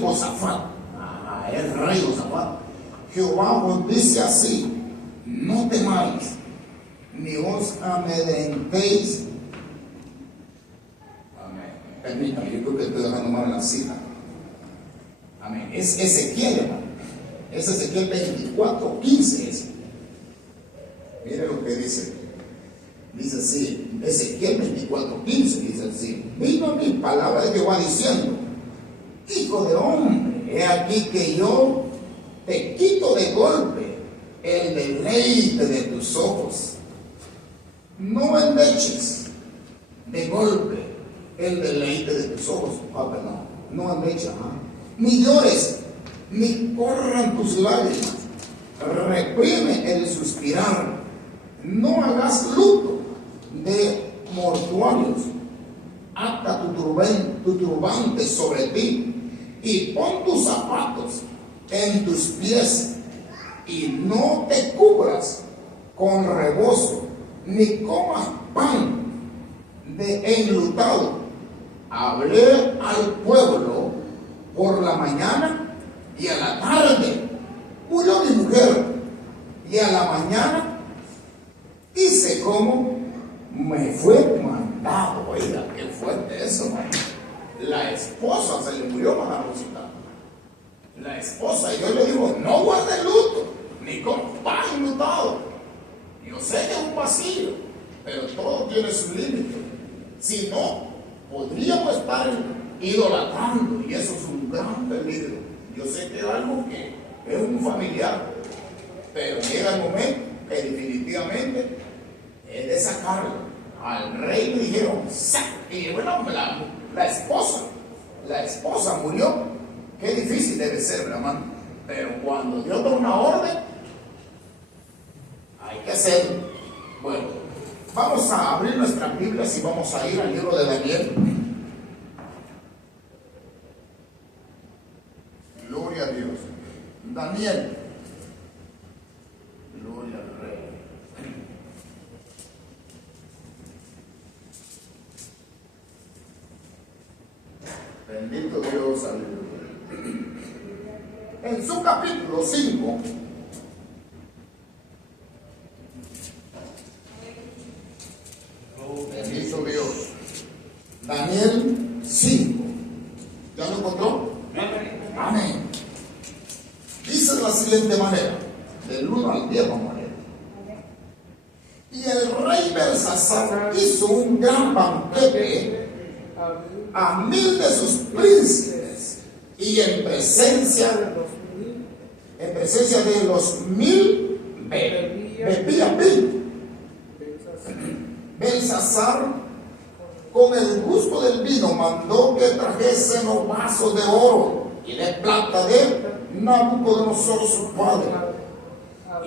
Josafat, el rey Josafat, Jehová os dice así: no temáis, ni os amedrentéis. Amén. Permítame, yo creo que estoy dejando mal la cita. Amén. Es Ezequiel, hermano. Es Ezequiel 24:15. Es. Mire lo que dice. Dice así, Ezequiel 24:15, dice así: vino mi palabra de Jehová diciendo: hijo de hombre, he aquí que yo te quito de golpe el deleite de tus ojos. No endeches de golpe el deleite de tus ojos. Perdón, no endeches, ni llores, ni corran tus lágrimas. Reprime el suspirar. No hagas luto de mortuorios. Ata tu turbante sobre ti y pon tus zapatos en tus pies, y no te cubras con rebozo, ni comas pan de enlutado. Hablé al pueblo por la mañana, y a la tarde murió mi mujer, y a la mañana hice como me fue mandado. Oiga, qué fuerte eso, man. La esposa se le murió, para Rosita. La esposa, y yo le digo: no guarde luto, ni con pan enlutado. Yo sé que es un vacío, pero todo tiene su límite. Si no, podríamos estar idolatrando, y eso es un gran peligro. Yo sé que es algo que es un familiar, pero llega el momento que definitivamente es de sacarlo. Al rey le dijeron: ¡sac! Y bueno, la esposa murió. Qué difícil debe ser, hermano. Pero cuando Dios da una orden, hay que hacerlo. Bueno, vamos a abrir nuestras Biblias y vamos a ir al libro de Daniel. Gloria a Dios. Daniel. Gloria al Rey. Bendito Dios, aleluya. En su capítulo 5, bendito Dios, Daniel 5, ¿ya lo encontró? Amén. Dice de la siguiente manera, del 1 al 10 vamos a leer. Y el rey Belsasar hizo un gran banquete a 1000 de sus príncipes, y en presencia de los 1000 bebía vino. Belsasar, con el gusto del vino, mandó que trajesen los vasos de oro y de plata de Nabucodonosor su padre,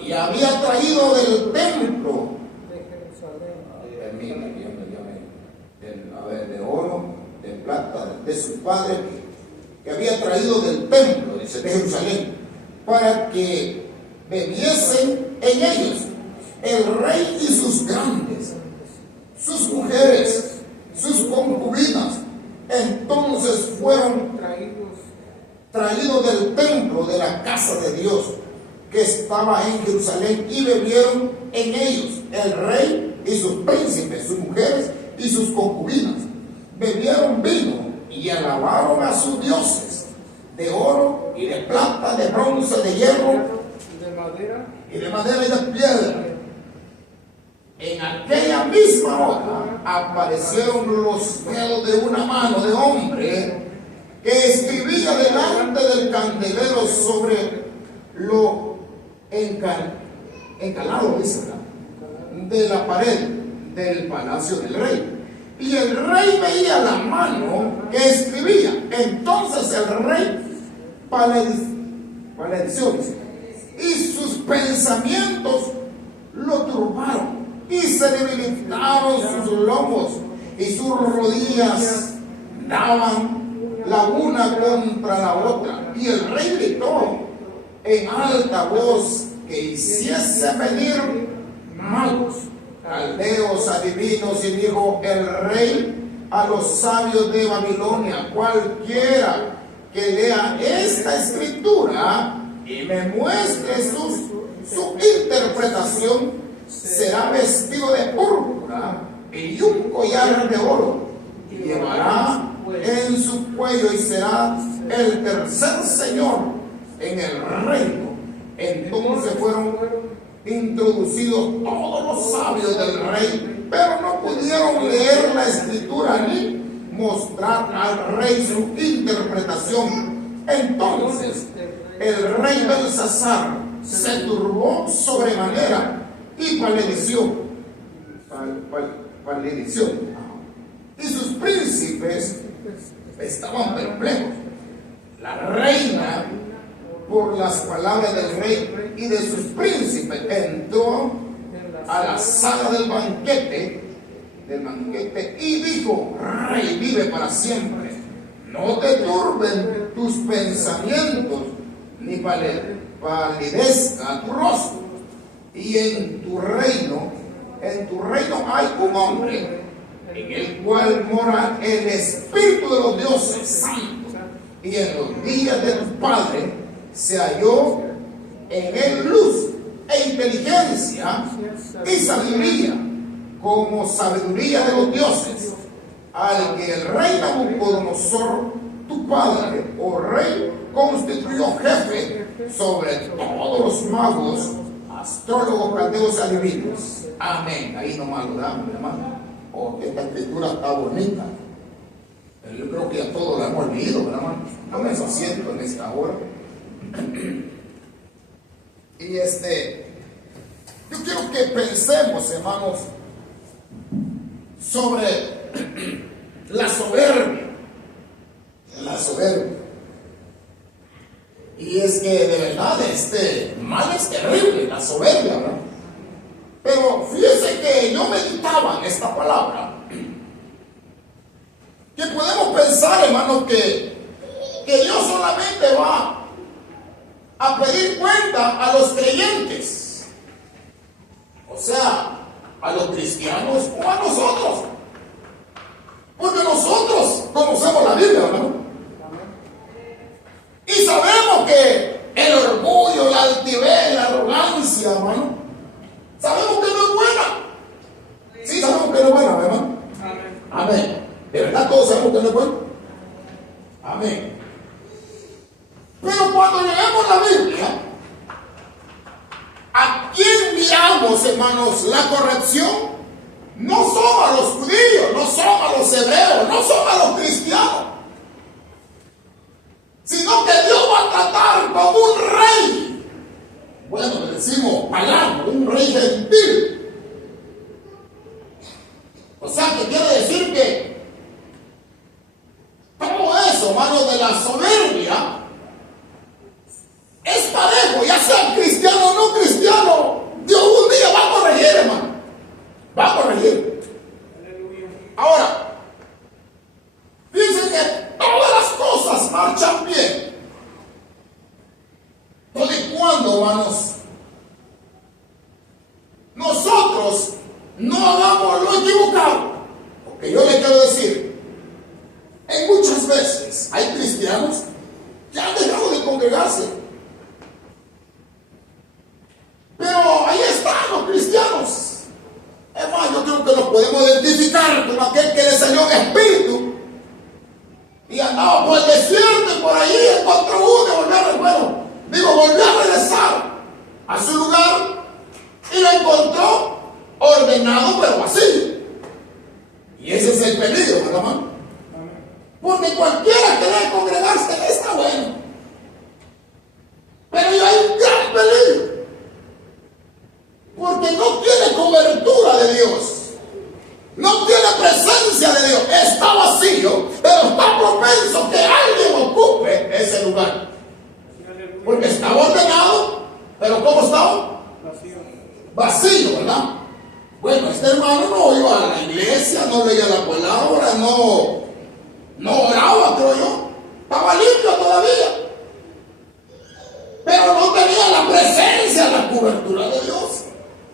y había traído del templo de oro, de plata de su padre, que había traído del templo, dice, de Jerusalén, para que bebiesen en ellos el rey y sus grandes, sus mujeres, sus concubinas. Entonces fueron traídos del templo de la casa de Dios que estaba en Jerusalén, y bebieron en ellos el rey y sus príncipes, sus mujeres y sus concubinas. Bebieron vino y alabaron a sus dioses de oro y de plata, de bronce, de hierro, y de madera y de piedra. En aquella misma hora aparecieron los dedos de una mano de hombre que escribía delante del candelero sobre lo encalado, dice, de la pared del palacio del rey. Y el rey veía la mano que escribía. Entonces el rey palideció, y sus pensamientos lo turbaron, y se debilitaron sus lomos, y sus rodillas daban la una contra la otra. Y el rey gritó en alta voz que hiciese venir magos, caldeos, adivinos, y dijo el rey a los sabios de Babilonia: cualquiera que lea esta escritura y me muestre su interpretación será vestido de púrpura y un collar de oro, y llevará en su cuello y será el tercer señor en el reino. Entonces fueron introducidos todos los sabios del rey, pero no pudieron leer la escritura ni mostrar al rey su interpretación. Entonces el rey Belsasar se turbó sobremanera y palideció. Y sus príncipes estaban perplejos. La reina, por las palabras del rey y de sus príncipes, entró a la sala del banquete y dijo: Rey, vive para siempre. No te turben tus pensamientos, ni palidezca tu rostro. Y en tu reino hay un hombre en el cual mora el Espíritu de los dioses santos. Y en los días de tu padre se halló en él luz e inteligencia y sabiduría, como sabiduría de los dioses, al que el rey Nabucodonosor, tu padre, oh rey, constituyó jefe sobre todos los magos, astrólogos, caldeos y adivinos. Amén. Ahí nomás lo damos, hermano. Oh, esta escritura está bonita. Pero yo creo que ya todos la hemos leído, ¿verdad, hermano? Tomen su asiento en esta hora. Y yo quiero que pensemos, hermanos, sobre la soberbia. La soberbia. Y es que de verdad mal es terrible, la soberbia, ¿verdad? Pero fíjense que yo meditaba en esta palabra, que podemos pensar, hermano, que Dios solamente va a pedir cuenta a los creyentes, o sea, a los cristianos o a nosotros, porque nosotros conocemos la Biblia, ¿no? Y sabemos que el orgullo, la altivez, la arrogancia, hermano, sabemos que no es buena. Sí, sabemos que no es buena, hermano. Amén. De verdad todos sabemos que no es buena. Amén. Pero cuando leemos la Biblia, ¿a quién miramos, hermanos, la corrección? No son a los judíos, no son a los hebreos, no son a los cristianos, sino que Dios va a tratar como un rey. Bueno, le decimos pagano, un rey gentil. O sea, que quiere decir que todo eso, hermano, de la soberbia es parejo, ya sea cristiano o no cristiano. Dios un día va a corregir, hermano. Va a corregir. Ahora, dicen que todas las cosas marchan bien. ¿Todo y cuándo, hermanos? Nosotros no hagamos lo equivocado. Porque yo le quiero decir, en muchas veces hay cristianos que han dejado de congregarse. Pero ahí están los cristianos. Hermano, yo creo que nos podemos identificar con aquel que le salió un espíritu y andaba por el desierto y por ahí encontró uno y volvió a regresar a su lugar y lo encontró ordenado pero vacío. Y ese es el peligro, ¿verdad, hermano? Porque cualquiera que debe congregarse está bueno, pero hay un gran peligro, porque no tiene cobertura de Dios, no tiene presencia de Dios, está vacío, pero está propenso que alguien ocupe ese lugar, porque estaba ordenado, pero ¿cómo estaba? Vacío, ¿verdad? Bueno, este hermano no iba a la iglesia, no leía la palabra, no oraba, creo yo, estaba limpio todavía, pero no tenía la presencia, la cobertura de Dios.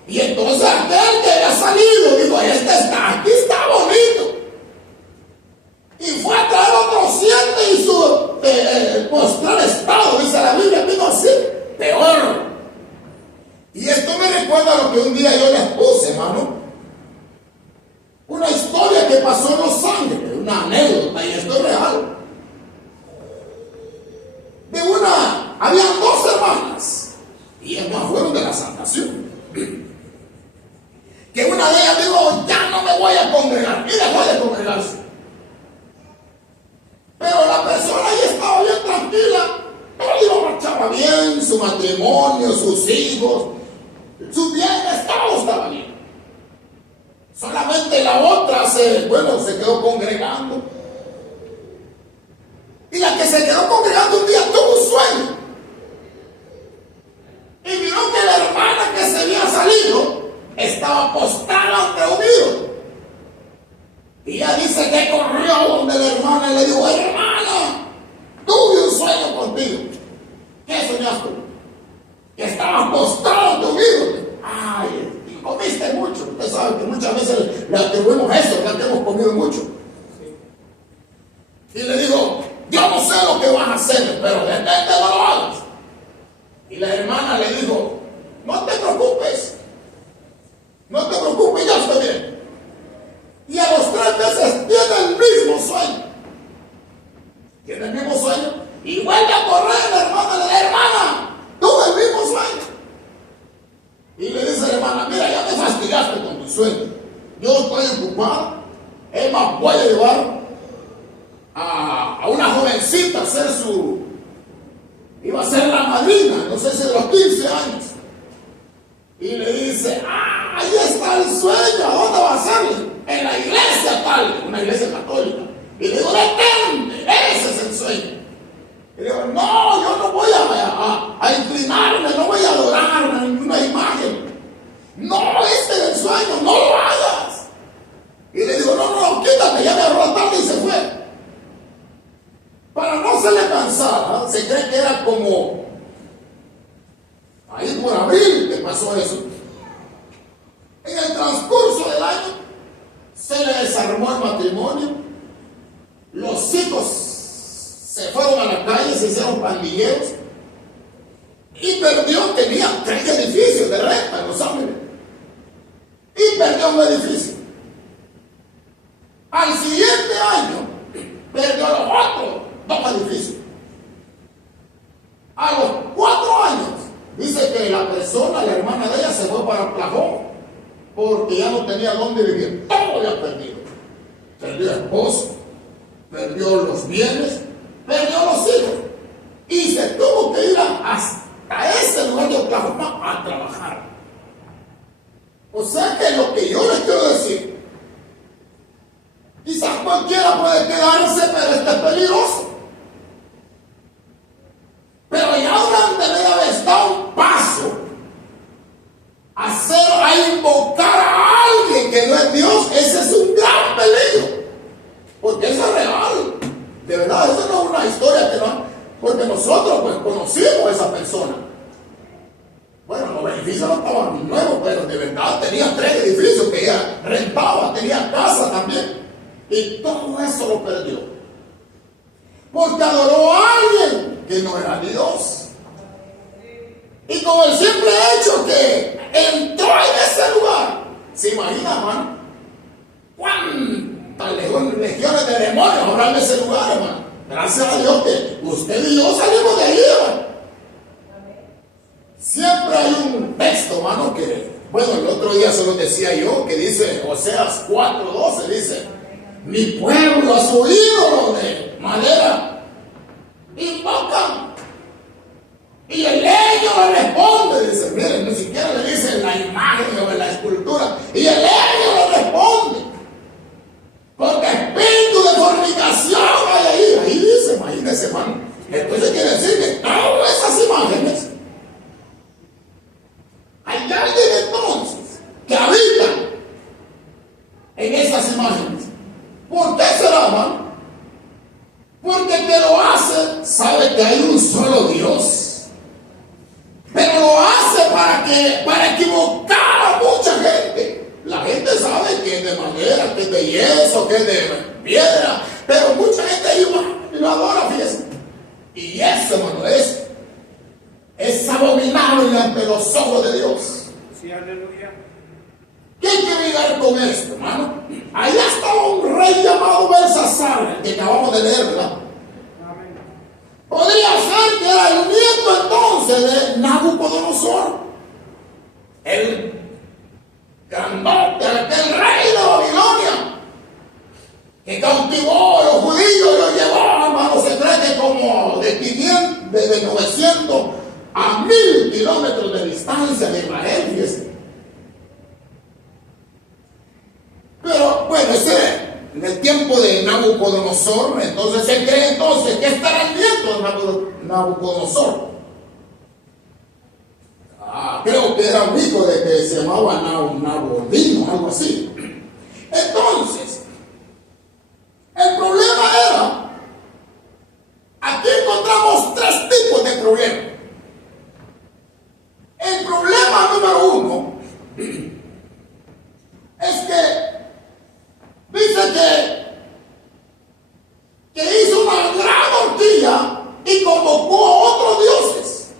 Y entonces aquel que había salido dijo: aquí está bonito. Y fue a traer otros 7 y su matrimonio, sus hijos, su bienes, todo estaba bien. Solamente la otra se quedó congregando. Y la que se quedó congregando un día tuvo un sueño. Y miró que la hermana que se había salido estaba postrada ante un ídolo. Y ella dice que corrió donde la hermana y le dijo: hermana, tuve un sueño contigo. ¿Qué soñaste? Que estabas postrado ante un ídolo. Ay, y comiste mucho. Usted sabe que muchas veces le atribuimos eso, que hemos comido mucho. Y le digo: yo no sé lo que vas a hacer, pero detente, no lo hagas. Y la hermana le dijo: no te preocupes, ya estoy bien. Y a los 3 meses tiene el mismo sueño. Y vuelve a correr la hermana. Le dice: hermana, tuve el mismo sueño. Y le dice la hermana: mira, ya me fastidiaste con tu sueño. Yo estoy ocupada. Es más, voy a llevar a una jovencita a hacer iba a ser la madrina, no sé si de los 15 años. Y le dice: ahí está el sueño, ¿a dónde va a ser? En la iglesia tal, una iglesia católica. Y le digo: detente, ese es el sueño. Y le digo: no, yo no voy a inclinarme, no voy a adorar a ninguna imagen. No, este es el sueño, no lo hagas. Y le digo: no, quítate, ya me agarró tarde y se fue. Para no se le cansara, se cree que era como ahí por abril que pasó eso. En el transcurso del año se le desarmó el matrimonio, los hijos se fueron a la calle, se hicieron pandilleros y tenía 3 edificios de renta en Los Ángeles y perdió un edificio. Al siguiente año perdió los otros 2 edificios. A los 4 años dice que la hermana de ella, se fue para Plajón porque ya no tenía dónde vivir. Todo había perdido. Perdió el esposo, perdió los bienes, perdió los hijos y se tuvo que ir hasta ese lugar de Oklahoma a trabajar. O sea que lo que yo les quiero decir, quizás cualquiera puede quedarse, pero este es peligroso. Pero ya durante media vez da un paso a invocar a alguien que no es Dios. Ese es un gran peligro, porque eso es real. De verdad, eso no es una historia que no, porque nosotros pues conocimos a esa persona. Bueno, los edificios no estaban nuevos, pero de verdad tenía 3 edificios que ella rentaba, tenía casa también. Y todo eso lo perdió, porque adoró a alguien que no era Dios. Y con el simple hecho que entró en ese lugar, ¿se imagina, hermano? ¿Cuántas legiones de demonios habrá en ese lugar, hermano? Gracias a Dios que usted y yo salimos de ahí, hermano. Siempre hay un texto, hermano, que, bueno, el otro día se lo decía yo, que dice, Oseas 4:12, dice: mi pueblo a su ídolo de madera invocan y el leño le responde. Dice: miren, ni siquiera le dicen la imagen o la escultura, y el leño le responde, porque espíritu de fornicación hay ahí. Ahí dice, imagínense, hermano. Entonces quiere decir que todas esas imágenes, hay alguien entonces que habita en esas imágenes. ¿Por qué será, hermano? Porque el que lo hace sabe que hay un solo Dios, pero lo hace para equivocar a mucha gente. La gente sabe que es de madera, que es de yeso, que es de piedra, pero mucha gente ahí lo adora, fíjese. Y eso, hermano, es abominable ante los ojos de Dios. Sí, aleluya. ¿Qué hay que ligar con esto, hermano? Allá estaba un rey llamado Belsasar, que acabamos de leer, ¿verdad? Amén. Podría ser que era el nieto entonces de Nabucodonosor, el grandote, aquel rey de Babilonia, que cautivó a los judíos y los llevó, hermano, se cree que como de 900 a 1000 kilómetros de distancia de Israel, fíjese. Pero bueno, en el tiempo de Nabucodonosor, entonces se cree entonces que estará el nieto de Nabucodonosor. Creo que era un hijo de que se llamaba Nabodino, algo así. Entonces, el problema era, aquí encontramos 3 tipos de problemas. El problema número 1 es que dice que hizo una gran horquilla y convocó a otros dioses.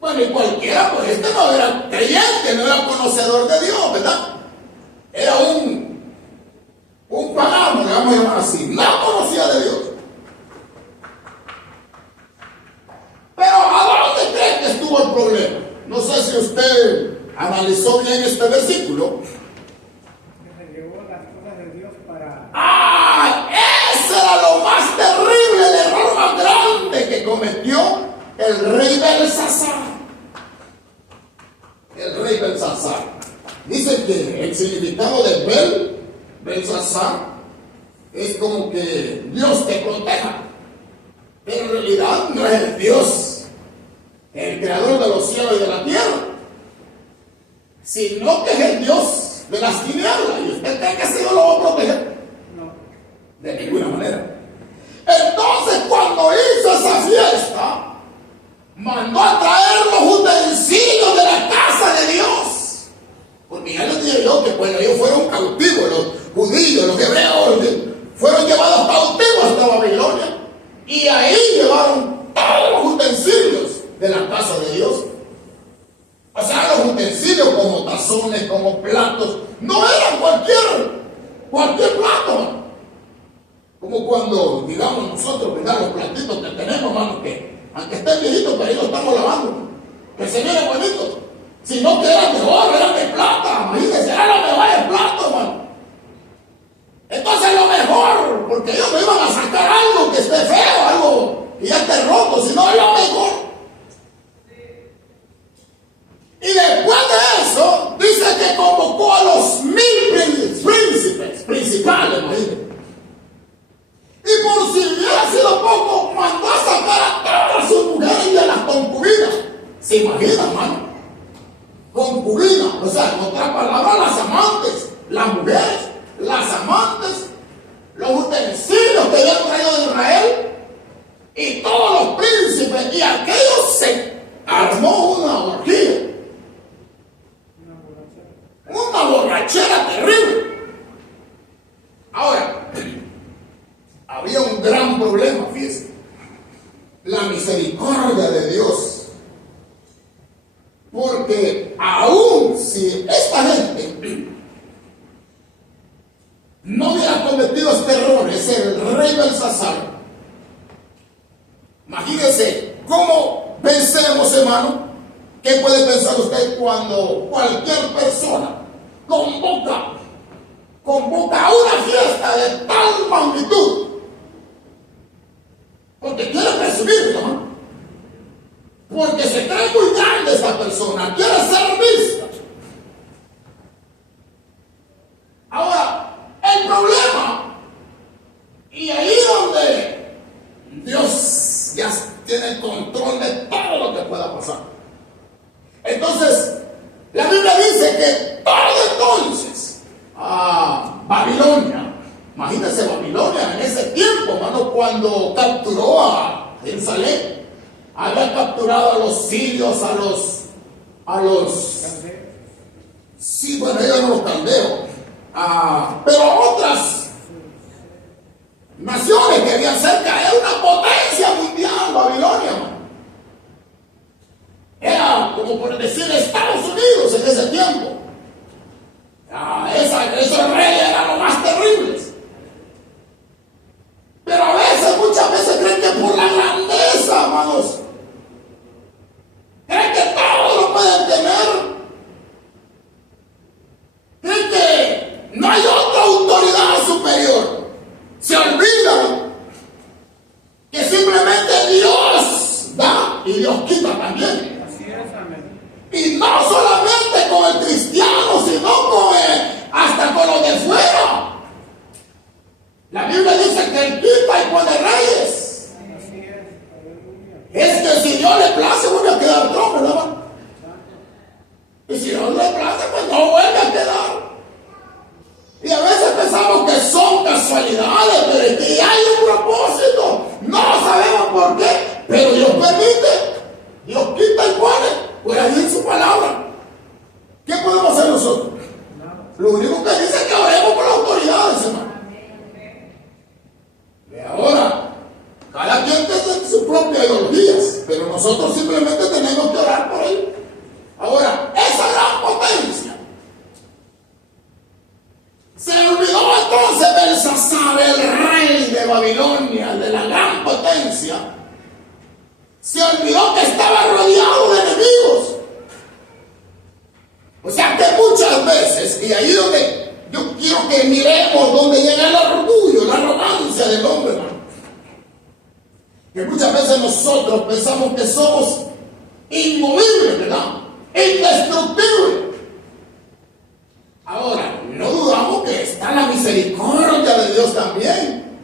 Bueno, y cualquiera, pues este no era creyente, no era conocedor de Dios, ¿verdad? Era un pagano, le vamos a llamar así, no conocía de Dios. Pero ¿a dónde cree que estuvo el problema? No sé si usted analizó bien este versículo. Ese era lo más terrible, el error más grande que cometió el rey Belsasar. El rey Belsasar. Dice que el significado de Belsasar es como que Dios te proteja. Pero en realidad no es el Dios, el creador de los cielos y de la tierra, sino que es el Dios de las tinieblas. ¿Y usted cree que ese Dios lo va a proteger? De ninguna manera. Entonces, cuando hizo esa fiesta, mandó a traer los utensilios de la casa de Dios. Porque ya les dije yo que cuando ellos fueron cautivos, los judíos, los hebreos, fueron llevados cautivos hasta Babilonia. Y ahí llevaron todos los utensilios de la casa de Dios. O sea, los utensilios como tazones, como platos, no eran cualquier plato. Como cuando, digamos, nosotros, ¿verdad? Los platitos que tenemos, hermano, que aunque estén viejitos, pero ahí los estamos lavando, que se miren bonitos, sino que eran de oro, eran de plata, imagínense, era lo mejor el plato, hermano. Entonces lo mejor, porque ellos no iban a sacar algo que esté feo, algo que ya esté roto, sino lo mejor. Y después de eso, dice que convocó a los 1000 príncipes principales, imagínense. Y por si hubiera sido poco, mandó a sacar a todas sus mujeres y a las concubinas. ¿Se imagina, hermano? Concubinas, o sea, en otras palabras, las amantes, las mujeres, las amantes, los utensilios que habían traído de Israel y todos los príncipes, y aquello se armó una orgía, una borrachera terrible. Ahora, había un gran problema, fíjense, la misericordia de Dios, porque aún si esta gente no hubiera cometido este error, es el rey Belsasar, imagínense cómo pensemos, hermano. ¿Qué puede pensar usted cuando cualquier persona convoca una fiesta de tal magnitud? Porque quiere presumir, ¿no? Porque se cree muy grande esta persona, quiere ser vista. Ahora, el problema, y ahí donde Dios ya tiene el control de todo lo que pueda pasar. Entonces, la Biblia dice que todo entonces Babilonia, imagínense Babilonia en ese tiempo, hermano, cuando capturó a Jerusalén, había capturado a los sirios, a los sí, bueno, ellos no los caldeos, pero otras naciones que habían cerca. Era una potencia mundial Babilonia, hermano. Era como por decir Estados Unidos en ese tiempo. Esos reyes eran los más terribles. Pero a veces, muchas veces creen que por la grandeza, hermanos, creen que todo lo pueden tener. Creen que no hay otra autoridad superior. Se olvidan que simplemente Dios da y Dios quita también. Y no solamente con el cristiano, sino hasta con los de fuera. La Biblia dice que Él quita y pone reyes. Así es. Aleluya. Es que si Dios le place, vuelve a quedar trono, ¿verdad? Y si Dios le place, pues no vuelve a quedar. Y a veces pensamos que son casualidades, pero es que hay un propósito. No sabemos por qué, pero Dios permite. Dios quita y pone. Pues ahí en su palabra. ¿Qué podemos hacer nosotros? Lo único que dice es que oremos por las autoridades, hermano. Y ahora, cada quien tiene sus propias ideologías, pero nosotros simplemente tenemos que orar por él. Ahora, esa gran potencia. Se olvidó entonces Belsasar, el rey de Babilonia, de la gran potencia. Se olvidó que estaba rodeado de enemigos. O sea que muchas veces, y ahí donde yo quiero que miremos donde llega el orgullo, la arrogancia del hombre, hermano. Que muchas veces nosotros pensamos que somos inmovibles, ¿verdad? Indestructibles. Ahora, no dudamos que está la misericordia de Dios también.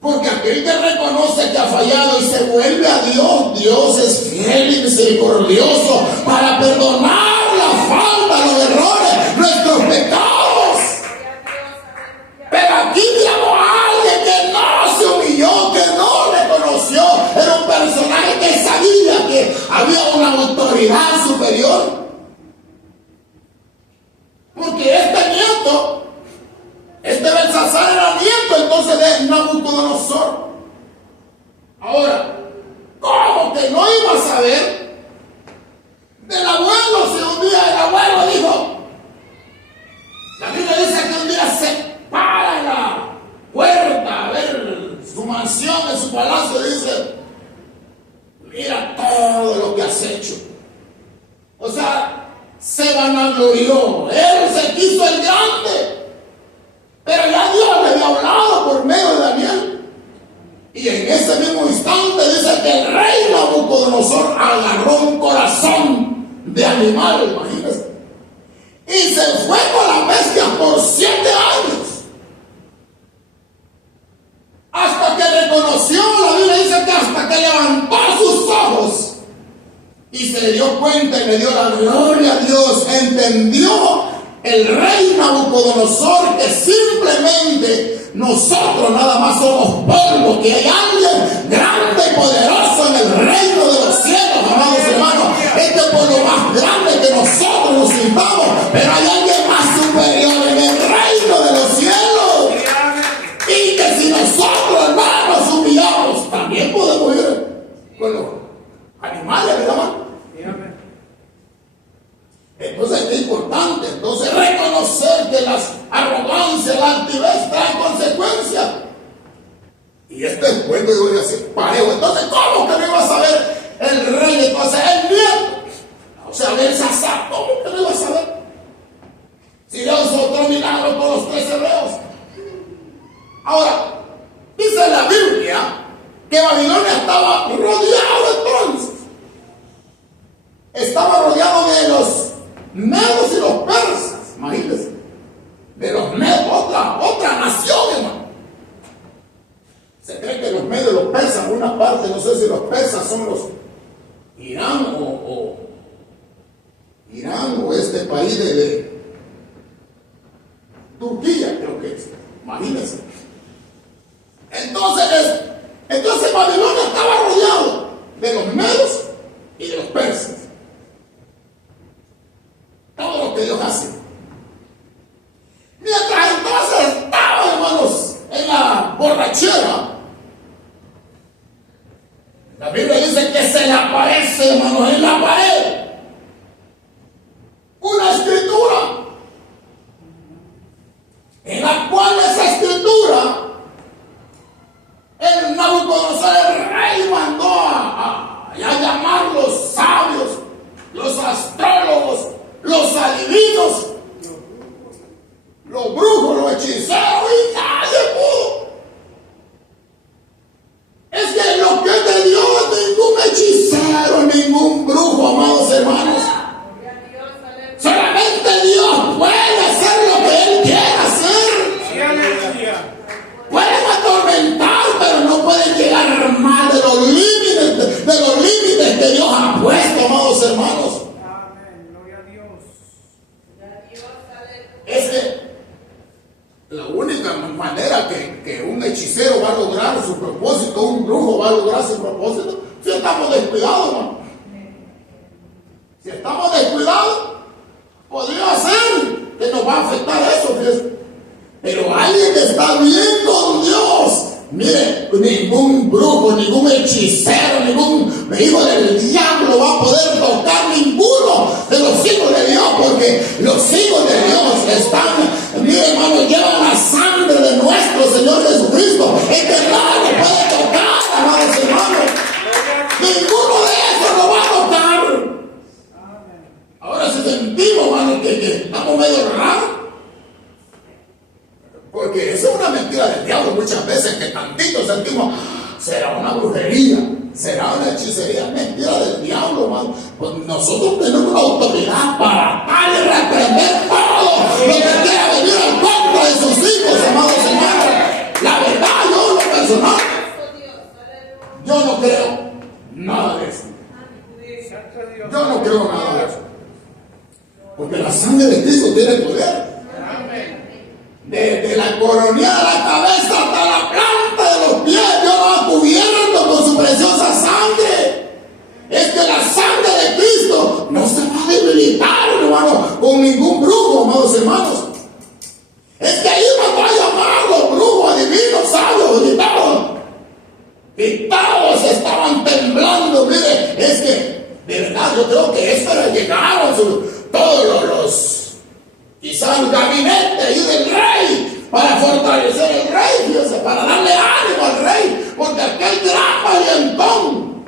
Porque aquel que reconoce que ha fallado y se vuelve a Dios, Dios es fiel y misericordioso para perdonar la falta, los errores, nuestros pecados. Pero aquí vemos a alguien que no se humilló, que no reconoció. Era un personaje que sabía que había una autoridad superior. Porque este nieto, este Belsasar era nieto entonces de Nabucodonosor. Ahora, ¿cómo que no iba a saber del abuelo si un día el abuelo dijo? La Biblia dice que un día se para en la puerta a ver su mansión, en su palacio, y dice: mira todo lo que has hecho. O sea, se vanaglorió, él se quiso el grande, pero ya Dios le había hablado por medio de Daniel. Y en ese mismo instante dice que el rey Nabucodonosor agarró un corazón de animal, imagínense, y se fue con la bestia por 7 años, hasta que reconoció, la Biblia dice que hasta que levantó sus ojos y se le dio cuenta y le dio la gloria a Dios. Entendió el rey Nabucodonosor que simplemente nosotros nada más somos polvo, que hay alguien grande y poderoso en el reino de los cielos, amados hermanos. Este es por lo más grande que nosotros nos sintamos, pero hay alguien más superior en el reino de los cielos. Y que si nosotros, hermanos, nos humillamos, también podemos ir con los animales, ¿verdad? Entonces es importante reconocer que las arrogancias, la altivez traen consecuencias. Y este es bueno, yo voy a decir parejo. Entonces, ¿cómo que no iba a saber el rey? Entonces, el nieto, o sea, Belsasar, ¿cómo que no iba a saber? Si Dios hizo otro milagro con los 3 hebreos. Ahora, dice la Biblia que Babilonia estaba rodeado entonces. Estaba rodeado de los medos y los persas, imagínense. De los medos, otra nación, hermano. Se cree que los medos y los persas, por una parte, no sé si los persas son los Irán o este país de Turquía, creo que es. Imagínense. Entonces Babilonia estaba rodeado de los medos y de los persas. Todo lo que Dios hace. Mientras entonces estaban, hermanos, en la borrachera, la Biblia dice que se le aparece, hermanos, en la pared una escritura, en la cual esa escritura, el Nabucodonosor, el rey, mandó a llamar los sabios, los astrólogos, los adivinos, los brujos, los hechiceros, y nadie pudo. Es que lo que es de Dios, ningún hechicero, ningún brujo, amado estamos descuidados, hermano. Si estamos descuidados, podría ser que nos va a afectar eso, fíjese. Pero alguien que está bien con Dios, mire, ningún brujo, ningún hechicero, ningún hijo del diablo va a poder tocar ninguno de los hijos de Dios, porque los hijos de Dios están, mire, hermano, llevan la sangre de nuestro Señor Jesucristo, es que nada nos puede tocar, amados hermanos. Ninguno de esos nos va a tocar. Ahora si sentimos, hermano, que estamos medio raros, porque esa es una mentira del diablo muchas veces, que tantito sentimos, será una brujería, será una hechicería, mentira del diablo, hermano. Pues nosotros tenemos la autoridad para atar y reprender todo lo que quiera venir al contra de sus hijos, amados hermanos. La verdad, yo en lo personal, yo no creo nada de eso. Yo no creo nada de eso. Porque la sangre de Cristo tiene poder. Desde la coronilla de la cabeza hasta la planta de los pies, Dios lo ha cubierto con su preciosa sangre. Es que la sangre de Cristo no se va a debilitar, hermano, con ningún brujo, amados hermanos. Es que ahí mandó a llamar a los brujos, adivinos, sabios, y todos estaban temblando. Mire, es que de verdad yo creo que esto le llegaron todos los quizás el gabinete ahí del rey, para fortalecer el rey, fíjese, para darle ánimo al rey, porque aquel gran valientón,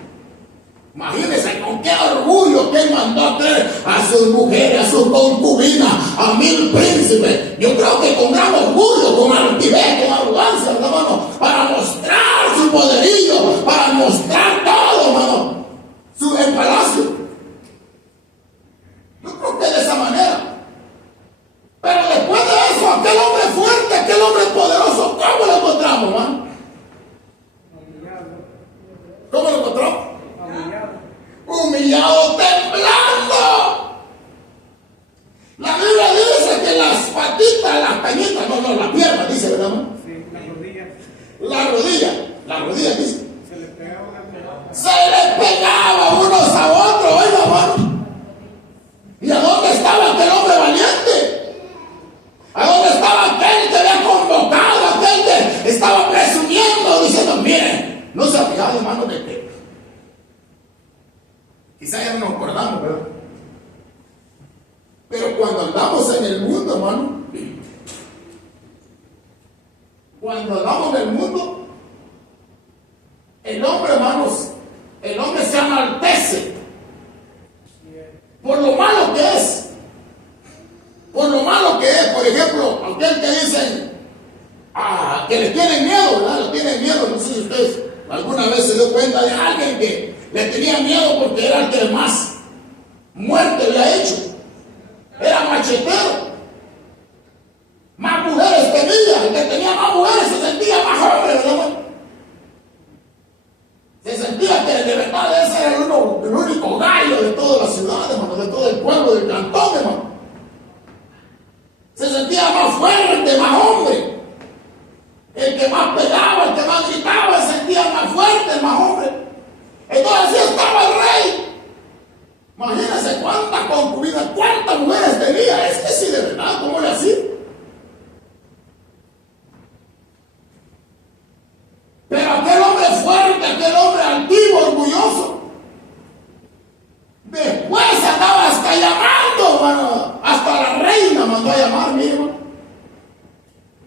imagínense con qué orgullo que él mandó a traer a sus mujeres, a sus concubinas, a 1000 príncipes. Yo creo que con gran orgullo, con altivez, con arrogancia, hermano, para mostrar su poderío, para mostrar todo, hermano, el palacio. Yo creo que de esa manera. Pero después de eso, aquel hombre fuerte, aquel hombre poderoso, ¿cómo lo encontramos, hermano? ¿Cómo lo encontramos? Humillado, temblando. La Biblia dice que las patitas, las cañitas, no, las piernas, dice, ¿verdad, hermano? Sí, La rodilla dice. se le pegaban unos a otros, oiga, hermano. ¿Y a dónde estaba aquel hombre valiente? ¿A dónde estaba aquel que había convocado, aquel que estaba presumiendo, diciendo, miren, no se ha fijado, hermano, de que quizá ya no nos acordamos, ¿verdad? Pero cuando andamos en el mundo, hermano, cuando andamos en el mundo, el hombre, hermanos, el hombre se enaltece por lo malo que es. Por lo malo que es, por ejemplo, aquel que dicen que le tienen miedo, ¿verdad? Le tienen miedo. No sé si ustedes alguna vez se dio cuenta de alguien que le tenía miedo porque era el que más muerte había hecho. Era machetero. Más mujeres tenía. El que tenía más mujeres se sentía más hombre, ¿verdad? Se sentía que de verdad ese era el único gallo de toda la ciudad, hermano, de todo el pueblo, del cantón, hermano. Se sentía más fuerte, más hombre. El que más pegaba, el que más gritaba, se sentía más fuerte, más hombre. Entonces así estaba el rey. Imagínense cuántas concubinas, cuántas mujeres tenía. Es que sí, de verdad, ¿cómo le hacía? Pero aquel hombre fuerte, aquel hombre altivo, orgulloso, después andaba hasta llamando, hermano, hasta la reina mandó a llamar, mi hermano.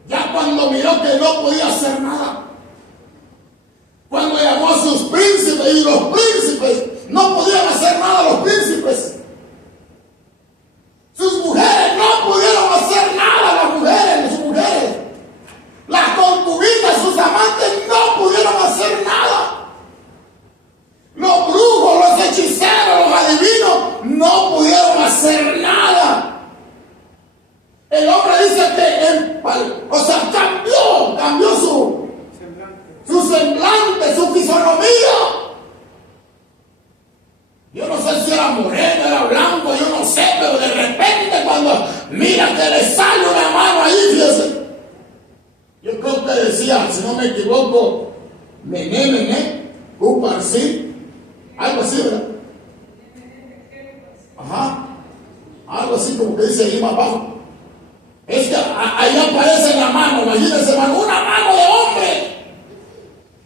Ya cuando miró que no podía hacer nada, cuando llamó a sus príncipes, y los príncipes no podían hacer nada, los príncipes, sus mujeres no pudieron hacer nada, sus mujeres, las concubinas, sus amantes no pudieron hacer nada. Los brujos, los hechiceros, los adivinos no pudieron hacer nada. El hombre dice que cambió su semblante, su fisonomía. Yo no sé si era moreno, era blanco, yo no sé, pero de repente cuando mira que le sale una mano ahí, fíjese. Yo creo que decía, si no me equivoco, Mené, Uparsi, Algo así, ¿verdad? Ajá. Algo así como que dice ahí más abajo. Es que ahí aparece la mano, imagínense, hermano, una mano de hombre.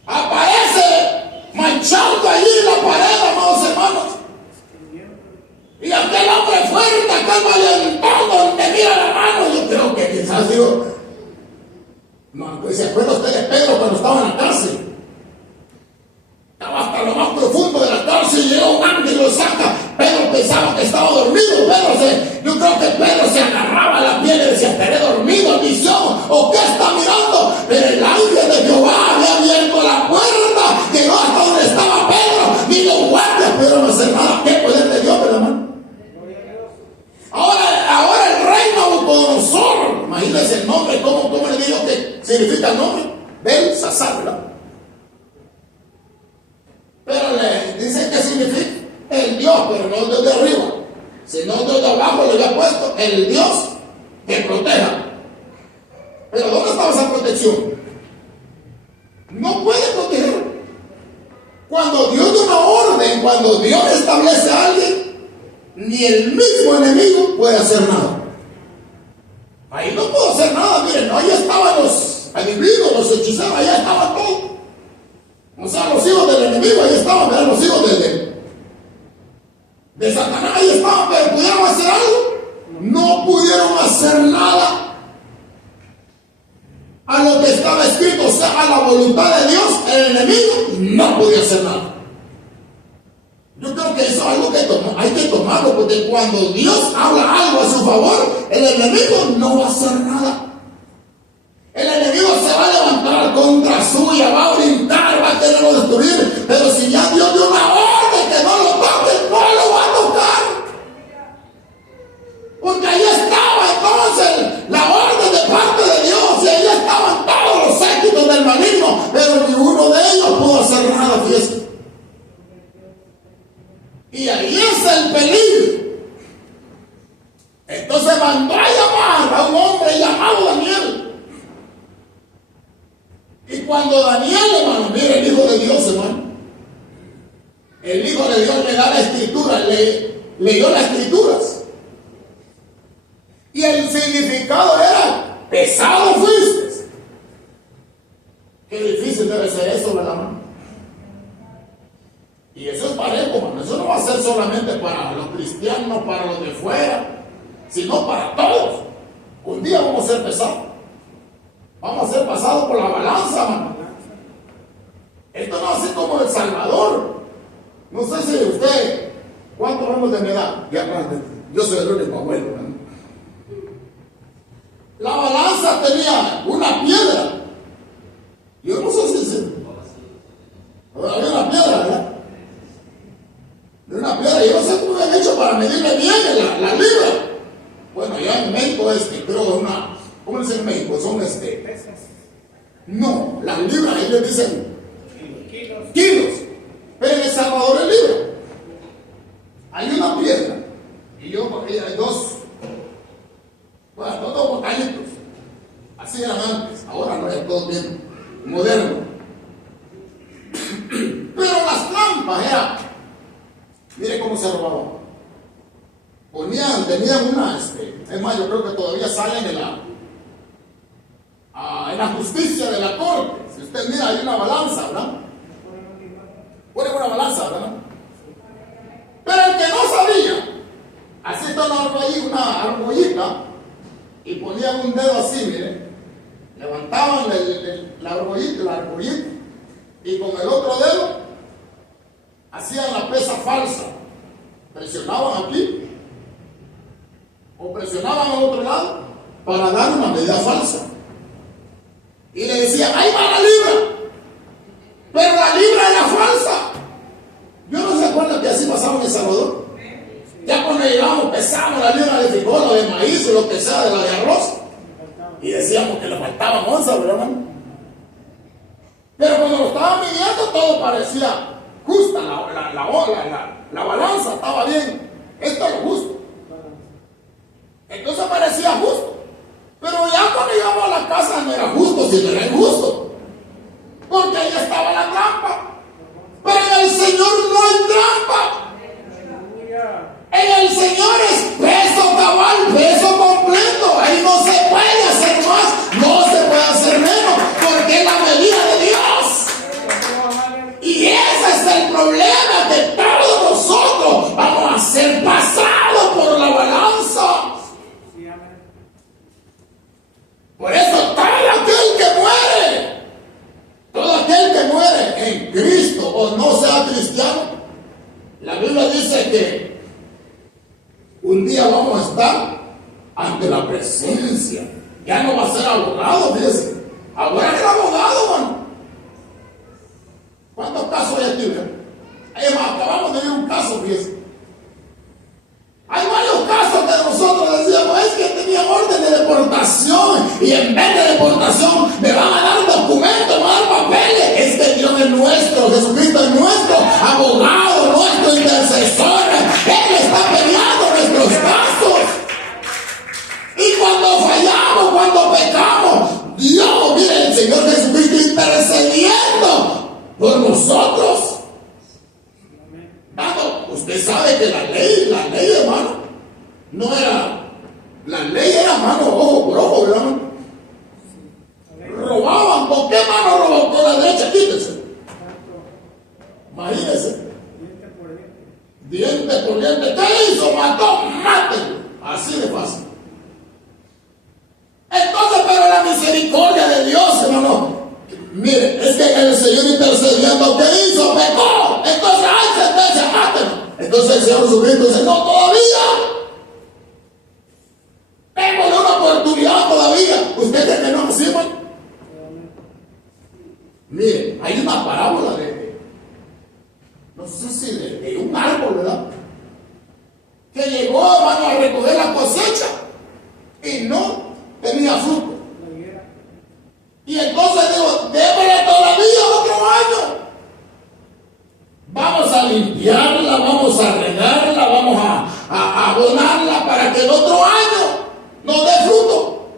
Aparece manchando allí la pared, amados hermanos. Y aquel hombre fuerte, aquel valientón, donde mira la mano, yo creo que quizás digo, no, pues, ¿se acuerda usted de Pedro cuando estaba en la cárcel? Estaba hasta lo más profundo de la cárcel y llega un ángel y lo saca. Pedro pensaba que estaba dormido. Yo creo que Pedro se agarraba a la piel y decía, estaré dormido en visión, o qué está mirando. Pero el ángel de Jehová había abierto la puerta, llegó hasta donde estaba Pedro, ni los guardias pudieron hacer nada. ¿Qué poder de Dios, hermano? Ahora el rey Nabucodonosor, imagínense el nombre, ¿cómo le digo que significa el nombre? Belsasar, ¿verdad? Pero le dicen que significa el Dios, pero no desde arriba, sino desde abajo le había puesto el Dios que proteja. Pero ¿dónde estaba esa protección? No puede proteger. Cuando Dios da una orden, cuando Dios establece a alguien, ni el mismo enemigo puede hacer nada. Ahí no puedo hacer nada. Miren, ahí estaban los adivinos, los hechiceros, allá estaban todos. O sea, los hijos del enemigo, ahí estaban, ¿verdad? Los hijos de Satanás, ahí estaban, pero ¿pudieron hacer algo? No pudieron hacer nada a lo que estaba escrito, o sea, a la voluntad de Dios. El enemigo no podía hacer nada. Yo creo que eso es algo que hay que tomarlo, porque cuando Dios habla algo a su favor, el enemigo no va a hacer nada. El enemigo se va a levantar contra suya, va a brincar, va a quererlo destruir, pero si ya Dios dio una orden que no lo toque, no lo va a tocar. Porque ahí estaba entonces la orden de parte de Dios, y ahí estaban todos los séquitos del maligno, pero ni uno de ellos pudo hacer nada, fíjese. Y ahí es el peligro. Entonces mandó a llamar a un hombre llamado Daniel. Y cuando Daniel, hermano, mire, el Hijo de Dios, hermano, el Hijo de Dios le da la escritura, leyó las escrituras. Y el significado era, pesado fuiste. Qué difícil debe ser eso, ¿verdad, hermano? Y eso es parejo, hermano. Eso no va a ser solamente para los cristianos, para los de fuera, sino para todos. Un día vamos a ser pesados. Vamos a ser pasados por la balanza, hermano. Esto no es así como El Salvador. No sé si usted, ¿cuántos años de mi edad? Ya, yo soy el único abuelo, ¿no? La balanza tenía una piedra. Yo no sé si había una piedra, ¿verdad? De una piedra. Yo no sé cómo han hecho para medirle bien la libra. Bueno, allá en México creo una, ¿cómo dicen en México? Son no, las libras ellos dicen kilos. Pero en El Salvador es libra. Hay una piedra y hay dos, bueno, dos bocaditos. Así eran antes, ahora no es todo bien moderno. Pero las trampas eran, mire cómo se robaban. Tenían una, es más, yo creo que todavía salen en la justicia de la corte. Si usted mira, hay una balanza, ¿verdad? Pone una balanza, ¿verdad? Pero el que no sabía, así está una argollita, y ponían un dedo así, mire, levantaban la argollita, y con el otro dedo hacían la pesa falsa, presionaban aquí, o presionaban al otro lado, para dar una medida falsa. Y le decían, ahí va la libra. Pero la libra era falsa. Yo no se acuerdan que así pasaba en El Salvador. Ya cuando llegamos pesamos la libra de frijol o de maíz o lo que sea, de la de arroz. Y decíamos que le faltaban onzas, ¿verdad, hermano? Pero cuando lo estaban midiendo todo parecía justa. La balanza estaba bien. Esto es lo justo. Entonces parecía justo. Pero ya cuando llegamos a la casa no era justo, sino era injusto. Porque ahí estaba la trampa. Pero en el Señor no hay trampa. problema es que todos nosotros vamos a ser pasados por la balanza. Sí, amén. Por eso todo aquel que muere en Cristo o no sea cristiano, la Biblia dice que un día vamos a estar ante la presencia. Ya no va a ser abogado, fíjese. Ahora es el abogado, mano. ¿Cuántos casos hay aquí? Acabamos de ver un caso, fíjese. Hay varios casos que nosotros decíamos, es que tenía orden de deportación y en vez de deportación me van a dar documentos, me van a dar papeles. Es que Dios es nuestro, Jesucristo es nuestro abogado, nuestro intercesor. Él está peleando nuestros casos. Y cuando fallamos, cuando pecamos, Dios, mire, el Señor Jesucristo intercediendo por nosotros. Usted sabe que la ley, hermano, no era, la ley era mano ojo por ojo, ¿verdad, hermano? Robaban, ¿con qué mano robaban? Con la derecha, quítese. Imagínese. Diente por diente. ¿Qué hizo? Mató, mátelo. Así de fácil. Entonces, pero la misericordia de Dios, hermano, mire, es que el Señor intercediendo, ¿qué hizo? Pecó. Entonces, hay sentencia, mátelo. Entonces el Señor Jesucristo dice, no, todavía. Démosle una oportunidad todavía. ¿Usted cree que no así, hermano? Mire, hay una parábola no sé si de un árbol, ¿verdad? Que llegó, hermano, a recoger la cosecha y no tenía fruto. Y entonces digo, démosle todavía otro año. Vamos a limpiarla, vamos a regarla, vamos a abonarla para que el otro año nos dé fruto.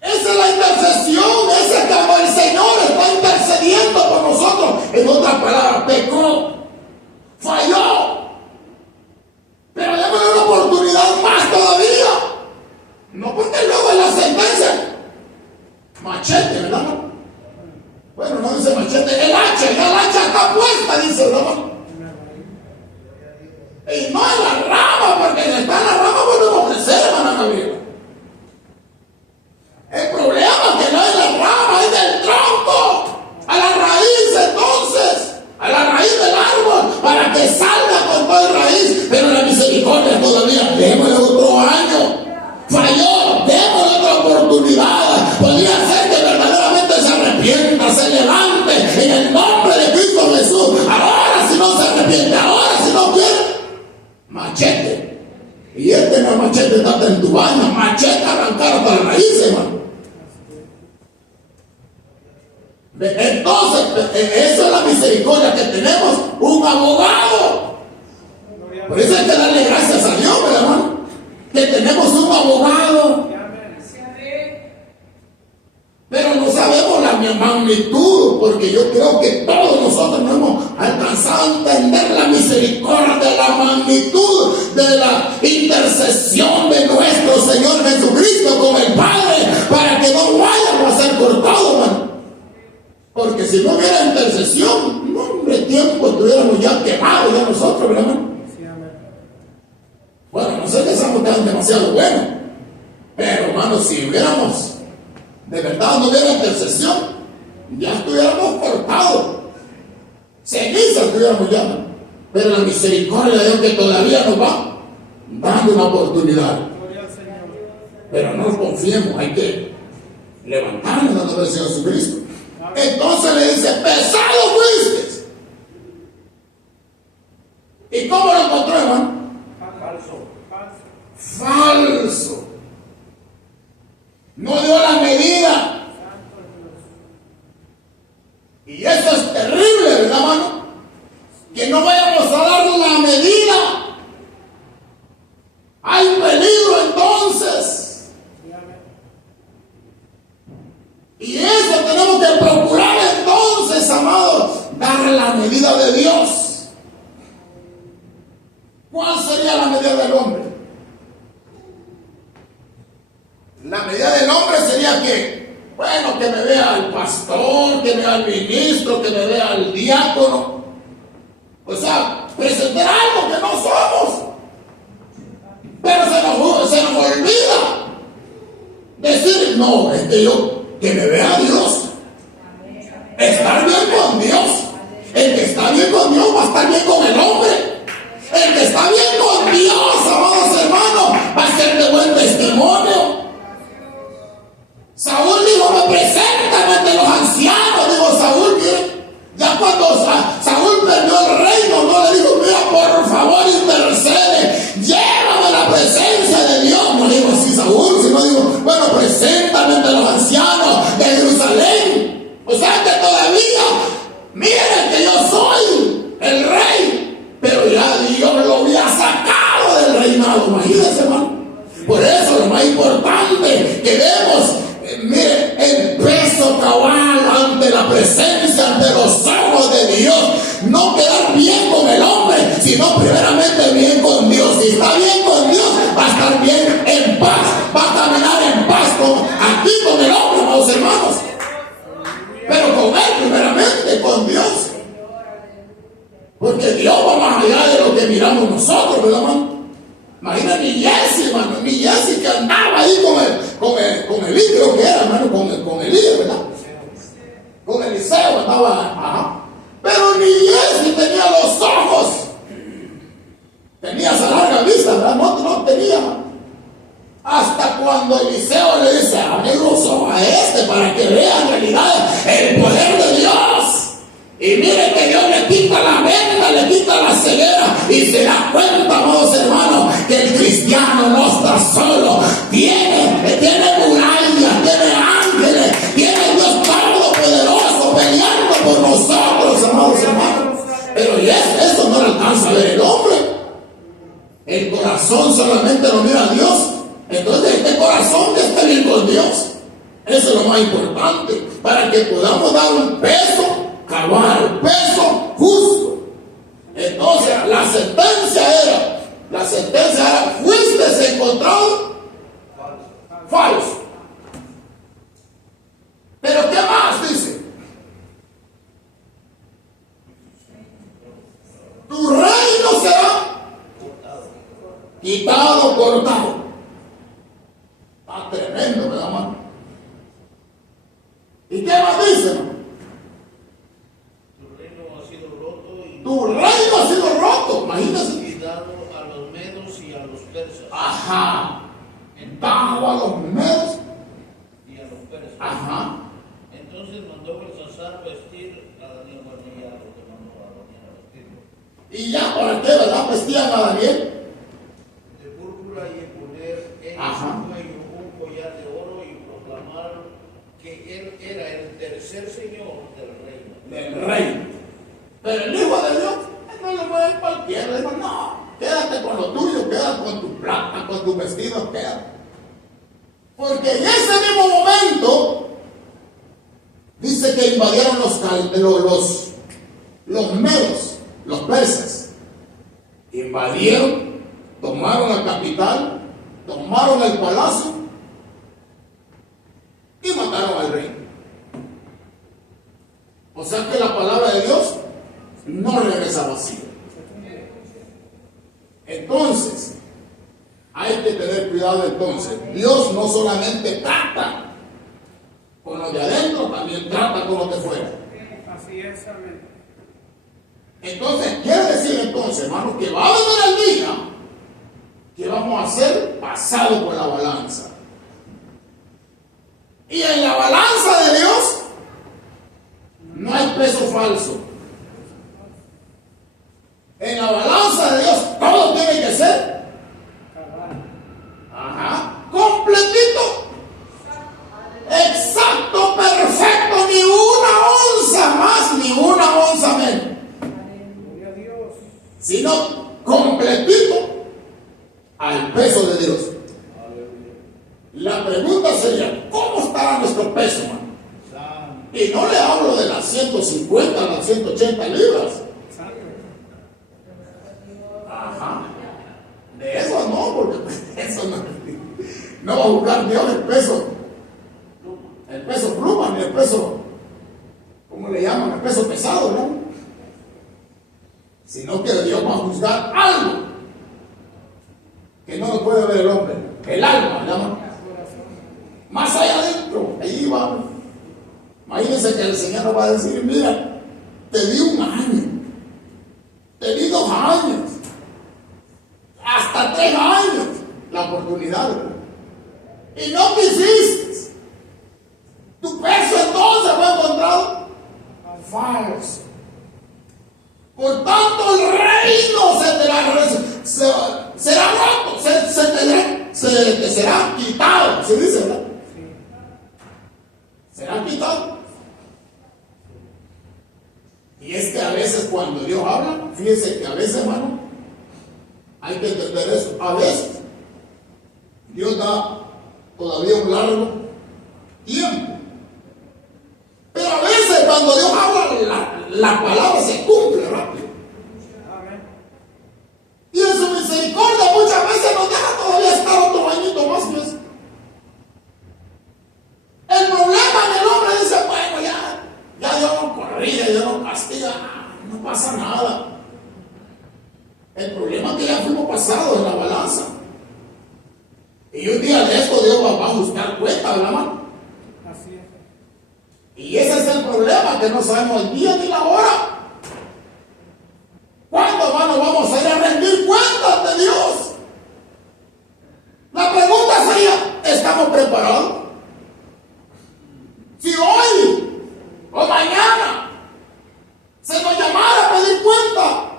Esa es la intercesión, ese es como el Señor está intercediendo por nosotros. En otras palabras, pecó, falló, pero démosle una oportunidad más todavía. No porque luego en la sentencia, machete, ¿verdad? Bueno, no dice machete, el hacha está puesta, dice, ¿no? Y no en la rama, porque está en la rama podemos crecer, hermana Gabriela. El problema es que no es la rama, es del tronco, a la raíz entonces, a la raíz del árbol, para que salga con toda raíz, pero la misericordia todavía, démosle otro año, falló, démosle otra oportunidad, podría ser que verdaderamente se arrepienta, se levante en el nombre de Cristo Jesús. Ahora si no se arrepiente, ahora si no quiere, machete. Y este no es machete, está en tu baña, machete arrancar hasta la raíz, hermano. Entonces, eso es la misericordia que tenemos, un abogado. Por eso hay que darle gracias a Dios, ¿verdad, hermano? Que tenemos un abogado. Pero no sabemos la magnitud, porque yo creo que todos nosotros no hemos alcanzado a entender la misericordia de la magnitud de la intercesión de nuestro Señor Jesucristo con el Padre, para que no vayamos a ser cortados, hermano. Porque si no hubiera intercesión, no, hombre, tiempo estuviéramos ya quemados ya nosotros, ¿verdad, hermano? Bueno, no sé que seamos tan demasiado buenos, pero hermano, si hubiéramos de verdad no hubiera intercesión, ya estuviéramos cortados, ceniza estuviéramos ya. Pero la misericordia de Dios que todavía nos va dando una oportunidad. Pero no nos confiemos, hay que levantarnos dando al Señor Jesucristo. Entonces le dice, pesado fuiste. ¿Y cómo lo encontró, hermano? Falso. No dio la medida. Y eso es terrible, ¿verdad, hermano? Que no vayamos a dar la medida. Hay peligro entonces. Y eso tenemos que procurar entonces, amados, dar la medida de Dios. ¿Cuál sería la medida del hombre? La medida del hombre sería que, bueno, que me vea el pastor, que me vea el ministro, que me vea el diácono. O sea, presentar algo que no somos. Pero se nos olvida decir, no, es que que me vea Dios. Estar bien con Dios. El que está bien con Dios va a estar bien con el hombre. El que está bien con Dios, amados hermanos, va a ser de buen testimonio. Saúl dijo, me preséntame ante los ancianos. Digo, Saúl, ya cuando Saúl perdió el reino, no le dijo, mira, por favor, intercede, llévame a la presencia de Dios. No digo así Saúl, sino digo, bueno, preséntame ante los ancianos de Jerusalén. O sea que todavía, miren que yo soy el rey, pero ya Dios lo había sacado del reinado. Imagínense, hermano. Por eso lo más importante que vemos, mire, el peso cabal ante la presencia, ante los ojos de Dios. No quedar bien con el hombre, sino primeramente bien con Dios. Si está bien con Dios, va a estar bien en paz, va a caminar en paz aquí con el hombre, amados hermanos. Pero con él primeramente, con Dios. Porque Dios va más allá de lo que miramos nosotros, ¿verdad, hermano? Imagina mi Jesse, hermano, mi Jesse que andaba ahí con el libro que era, hermano, con el líder, ¿verdad? Con Eliseo andaba, ajá. Pero ni Jesse tenía los ojos, tenía esa larga vista, ¿verdad? No tenía. Hasta cuando Eliseo le dice, abre los ojos a para que vea en realidad el poder de Dios. Y mire que Dios le quita la venda, le quita la ceguera y se da cuenta, amados hermanos, que el cristiano no está solo. Tiene murallas, tiene ángeles, tiene Dios Todopoderoso peleando por nosotros, amados hermanos. Pero eso no le alcanza a ver el hombre. El corazón solamente lo mira a Dios. Entonces este corazón que esté bien con Dios. Eso es lo más importante, para que podamos dar un peso cabal, peso justo. Entonces la sentencia era, fuiste encontrado falso. Pero ¿qué más dice? Tu reino será quitado, cortado. Está tremendo, ¿verdad, hermano? ¿Y qué más dice, hermano? Tu reino ha sido roto, imagínense. Y dado a los medos y a los persas. Ajá. Dado a los medos y a los persas. Ajá. Entonces mandó Belsasar vestir a Daniel, bueno, ya lo que mandó a Daniel a vestirlo. Y ya, ¿para qué, verdad? Vestían a Daniel De púrpura y poner en su cuello un collar de oro y proclamar que él era el tercer señor del reino. del reino. Pero el Hijo de Dios no le puede ir cualquiera. Le dijo, no, quédate con lo tuyo, quédate con tu plata, con tus vestidos, quédate. Porque en ese mismo momento dice que invadieron los medos, los persas. Invadieron, tomaron la capital, tomaron el palacio y mataron al rey. O sea que la palabra de Dios no regresa vacía. Entonces, hay que tener cuidado. Entonces, Dios no solamente trata con lo de adentro, también trata con lo de fuera. Así es, amén. Entonces, quiere decir entonces, hermanos, que va a venir el día que vamos a ser pasados por la balanza. Y en la balanza de Dios no hay peso falso. En la balanza de Dios todo tiene que ser completito, exacto, perfecto, ni una onza más, ni una onza menos, sino completito al peso de Dios. La pregunta sería, ¿cómo estará nuestro peso, hermano? Y no le hablo de las 150, las 180 libras. De eso no, porque eso no va a buscar Dios el peso pluma, ni el peso, ¿cómo le llaman? El peso pesado, ¿no? sino que Dios va a juzgar algo que no lo puede ver el hombre, el alma, ¿no? Más allá adentro, ahí va. Imagínense que el Señor nos va a decir: mira, te di 1 año, te di 2 años, hasta 3 años la oportunidad, y no quisiste. Tu peso entonces fue encontrado falso. Por tanto, el reino será roto, será quitado. ¿Se dice, verdad? Será quitado. Y es que a veces cuando Dios habla, fíjense que a veces, hermano, hay que entender eso. A veces Dios da todavía un largo tiempo. Pero a veces cuando Dios habla, la palabra se cumple rápido. Y en su misericordia muchas veces nos deja todavía estar otro añito más. Pues. El problema del hombre dice: bueno, ya Dios no corrige, Dios no castiga, no pasa nada. El problema es que ya fuimos pasados en la balanza. Y un día de esto Dios va a buscar cuenta, ¿verdad, hermano? Así es. Y ese es el problema, que no sabemos el día ni la hora. ¿Cuándo, hermano, vamos a ir a rendir cuentas de Dios? La pregunta sería: ¿estamos preparados? Si hoy o mañana se nos llamara a pedir cuenta,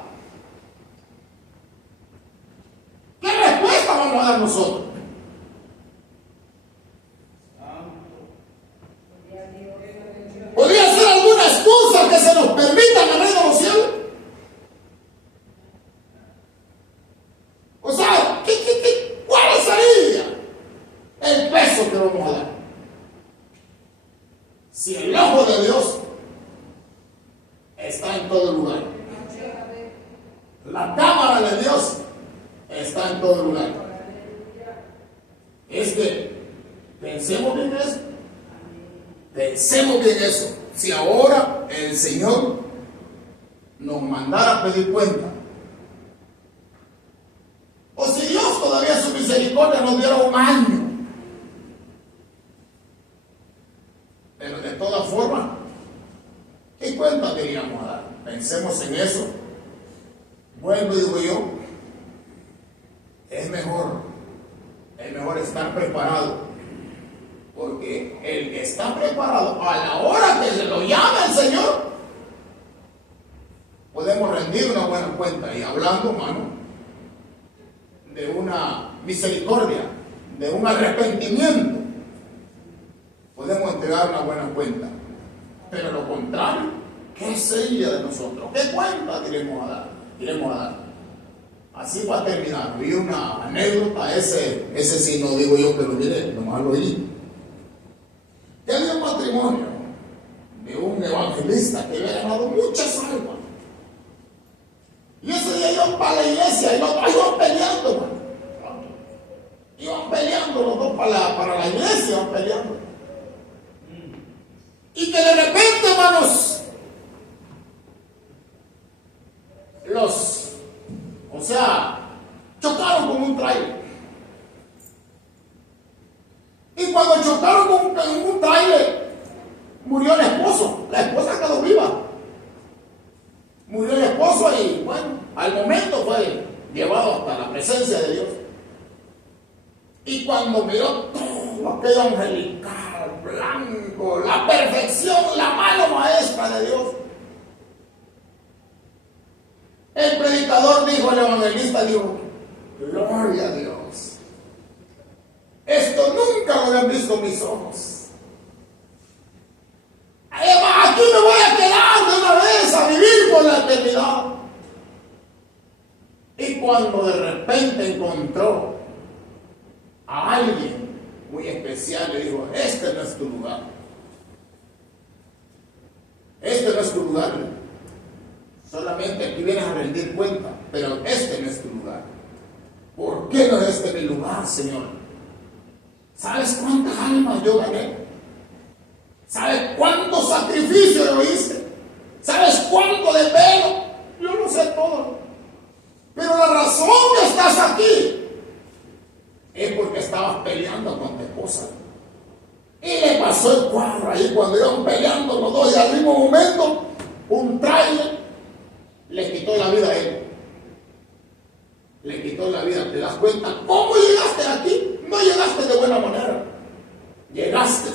¿qué respuesta vamos a dar nosotros? ¿Podría ser alguna excusa que se nos permita en el reino de los cielos? O sea, ¿cuál sería el peso que vamos a dar? Si el ojo de Dios está en todo lugar, la cámara de Dios está en todo lugar. Es que pensemos bien eso. Pensemos bien eso. Si ahora el Señor nos mandara a pedir cuenta, o si Dios todavía en su misericordia nos diera 1 año, pero de todas formas, ¿qué cuenta deberíamos dar? Pensemos en eso. Bueno, digo yo, es mejor estar preparado, porque el que está preparado a la hora que se lo llama el Señor, podemos rendir una buena cuenta. Y hablando, hermano, de una misericordia, de un arrepentimiento, podemos entregar una buena cuenta. Pero lo contrario, ¿qué sería de nosotros? ¿Qué cuenta iremos a dar? Así va a terminar. Vi una anécdota, ese sí no digo yo que lo diré, nomás lo oí. Que había un matrimonio de un evangelista que había ganado muchas almas. Y ese día iban para la iglesia y los dos iban peleando, hermano. Iban peleando los dos para la iglesia, iban peleando. Y que de repente, hermanos, chocaron con un trailer. Y cuando chocaron con un trailer, murió el esposo. La esposa quedó viva. Murió el esposo y, bueno, al momento fue llevado hasta la presencia de Dios. Y cuando miró todo aquello angelical, blanco, la perfección, la mano maestra de Dios, el predicador dijo, el evangelista dijo: gloria a Dios. Esto nunca lo habían visto mis ojos. Aquí me voy a quedar de una vez a vivir por la eternidad. Y cuando de repente encontró a alguien muy especial, le dijo: este no es tu lugar. Este no es tu lugar. Solamente aquí vienes a rendir cuenta, pero este no es tu lugar. ¿Por qué no es este mi lugar, Señor? ¿Sabes cuántas almas yo gané? ¿Sabes cuánto sacrificio yo hice? ¿Sabes cuánto de pelo? Yo no sé todo. Pero la razón que estás aquí es porque estabas peleando con tu esposa. Y le pasó el cuadro ahí cuando iban peleando los dos, y al mismo momento un trailer le quitó la vida a él. Le quitó la vida. ¿Te das cuenta? ¿Cómo llegaste aquí? No llegaste de buena manera. Llegaste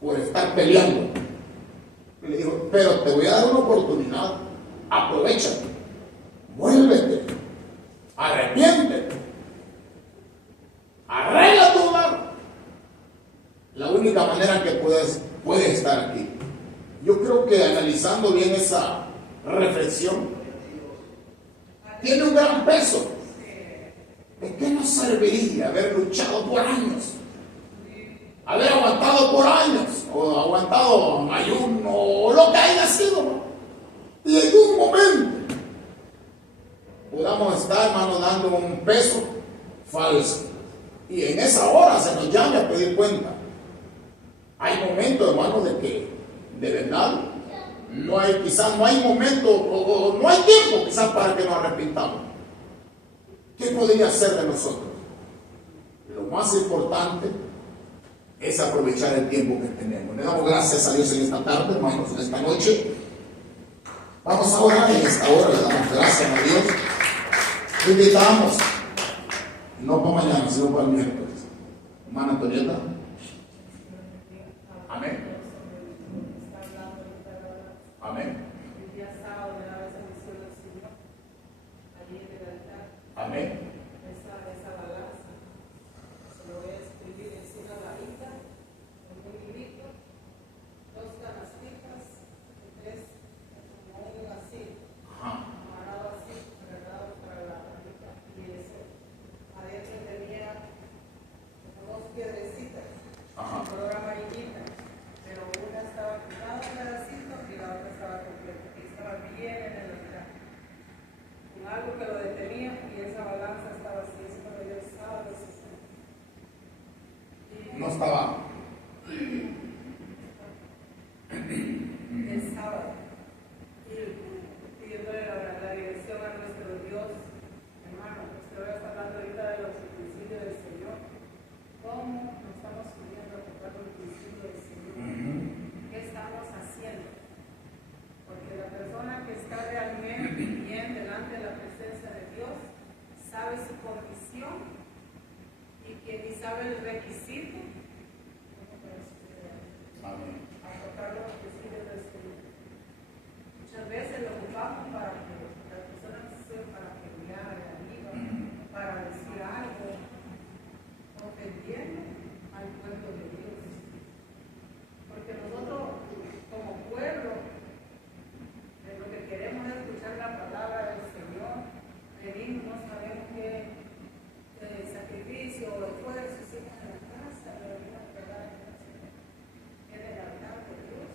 por estar peleando. Y le dijo, pero te voy a dar una oportunidad. Aprovecha. Vuélvete. Arrepiéntete. Arregla tu hogar. La única manera que puedes estar aquí. Yo creo que analizando bien esa reflexión, tiene un gran peso. ¿De qué nos serviría haber luchado por años? Haber aguantado por años, o aguantado ayuno, o lo que haya sido, ¿no? Y en un momento podamos estar, hermano, dando un peso falso. Y en esa hora se nos llame a pedir cuenta. Hay momentos, hermano, de que de verdad quizás no hay momento, o no hay tiempo quizás para que nos arrepintamos. ¿Qué podría ser de nosotros? Lo más importante es aprovechar el tiempo que tenemos. Le damos gracias a Dios en esta tarde, hermanos, en esta noche. Vamos a orar en esta hora, le damos gracias a Dios. Le invitamos, no para mañana, sino para el miércoles. Hermana Antonieta. Amén. Amén. El día sábado le daba esa misión al Señor, allí en el altar. Amén. Esa balanza, se lo voy a escribir encima de la hija, en un librito, 2 canastitas y 3, como un así, amarrado así, agarrado para la hija, y ese, adentro tenía como 2 piedrecitas, color amarillita, pero una estaba quitada un pedacito y la otra estaba completa, y estaba bien en el altar, con algo que lo detenía, y esa balanza estaba así, es cuando yo estaba No estaba. el sábado, y pidiéndole la dirección a nuestro Dios. Hermano, usted va a estar hablando ahorita de los utensilios del Señor. ¿Cómo nos estamos subiendo a tocar los utensilios del Señor? ¿Qué estamos haciendo? Porque la persona que está realmente bien delante de la presencia de Dios sabe su condición, y quien ni sabe el requisito, Amén. a tocar los utensilios del Señor. Muchas veces lo ocupamos para que la persona para pelear, amiga, para decir algo, ofendiendo al pueblo de Dios. Porque nosotros, como pueblo, lo que queremos es escuchar la palabra del Señor. Venimos, no sabemos qué sacrificio o esfuerzo hicimos en la casa, pero venimos a pegar en el altar de Dios.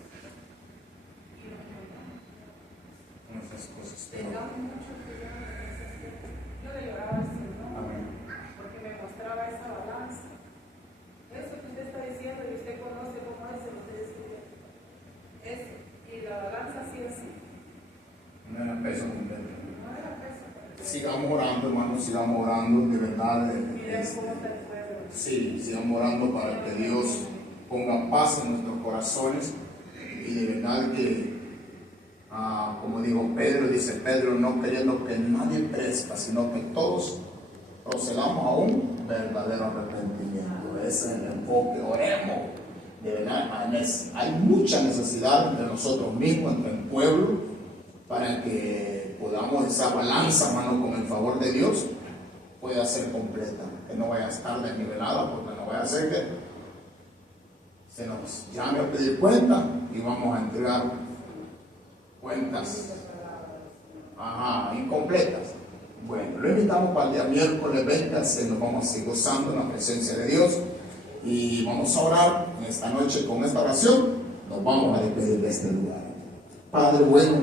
Y nos mandamos. Esas cosas. Tengamos mucho cuidado en ese aspecto. Yo le lloraba al Señor, porque me mostraba esa balanza. Eso que usted está diciendo y usted conoce cómo es, se lo estoy describiendo. Eso. Y la balanza así. No era peso completo. No era peso. Sigamos orando, hermanos, sigamos orando, de verdad. Miren cómo está el pueblo. Sí, sigamos orando para que Dios ponga paz en nuestros corazones. Y de verdad que, como dijo Pedro, dice Pedro, no queriendo que nadie perezca, sino que todos procedamos a un verdadero arrepentimiento. Ese es el enfoque. Oremos. De verdad, hay mucha necesidad de nosotros mismos, entre el pueblo, para que podamos esa balanza, hermano, con el favor de Dios, pueda ser completa, que no vaya a estar desnivelada, porque no vaya a ser que se nos llame a pedir cuenta y vamos a entregar cuentas incompletas. Bueno, lo invitamos para el día miércoles 20, así nos vamos a ir gozando en la presencia de Dios, y vamos a orar en esta noche con esta oración. Nos vamos a despedir de este lugar. Padre bueno,